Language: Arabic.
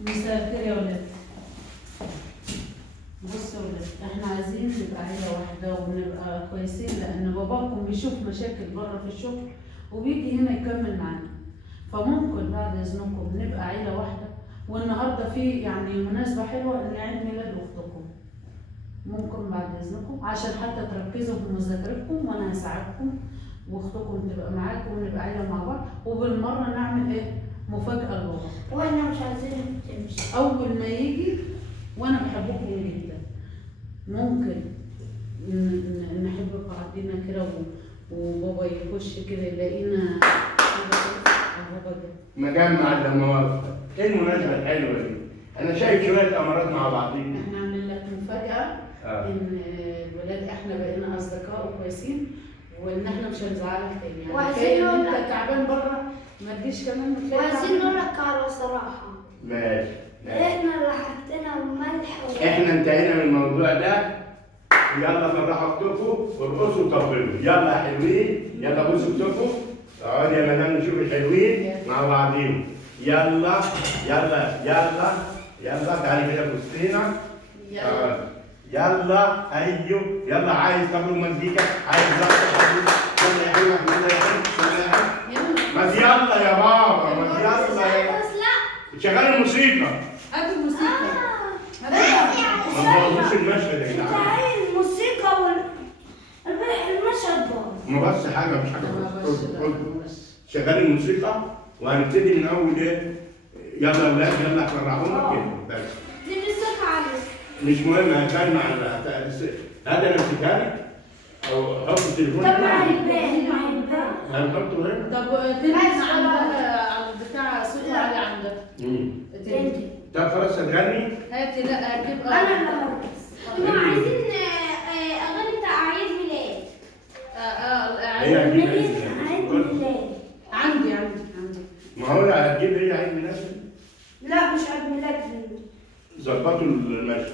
مساء الخير يا ولاد. بصوا يا ولاد، احنا عايزين نبقى عيلة واحدة ونبقى كويسين، لأن باباكم بيشوف مشاكل بره في الشغل وبيجي هنا يكمل معانا. فممكن بعد إذنكم نبقى عيلة واحدة، والنهارده في يعني مناسبة حلوة إن عيد ميلاد أختكم. ممكن بعد إذنكم عشان حتى تركزوا في مذاكرتكم وأنا هساعدكم واختكم تبقى معاكم ونبقى عيلة مع بعض، وبالمرة نعمل إيه؟ مفاجأة لبابا. واحنا مش عايزين تمشي. أول ما يجي، وأنا بحبكم جدا، ممكن نحب بعضينا كده وبابا يخش كده يلاقينا بابا ده. مجمع المواقف. ايه المناسبة الحلوة دي؟ أنا شايف شوية أمارات مع بعضينا. احنا عاملين لك مفاجأة إن الولاد احنا بقينا أصدقاء وكويسين، وإن احنا مش هنزعلك تاني. يعني وعايزين نقول أنت لك تعبان بره ما تجيش كمان وعايزين نقول لك على صراحة. ماشي. احنا اللي حطينا الملح احنا انتهينا من الموضوع ده. يلا فرحوا اختكم وارقصوا وطبلوا. يلا يا حلوين، يلا بوسوا اختكم. اقعدوا يا مدام نشوف الحلوين مع بعضيهم. يلا يلا يلا يلا تعالي كده في وسطينا. يلا ايوه يلا. عايز طبل مزيكا، عايز رقص. يلا يا حلوه، يلا يا حلوه، يلا يا حلوه. ما يلا يا بابا، ما يلا يا شغال الموسيقى. هات الموسيقى. ما بوظوش المشهد يا جدعان. تعالي الموسيقى المشهد باظ. ما بس حاجه مش حاجه. شغال الموسيقى وهنبتدي من اول ايه؟ يلا يا ولاد يلا فرحونا كده بس. دي موسيقى عالية. مش مهم، هتبان مع هذا انا امسكها لك او حط التليفون. طب ما هيبان هنحطه هنا. طب تنزل على البتاع صوت عالي عندك. تنزل. طب خلاص هتغني؟ هاتي. لا هتبقى انا اللي هرقص. كنا عايزين اغاني بتاع عيد ميلاد. هي عيد هتجيب ميلاد. عندي. ما هو هتجيب هي عيد ميلاد. لا مش عيد ميلاد. ظبطوا المشهد.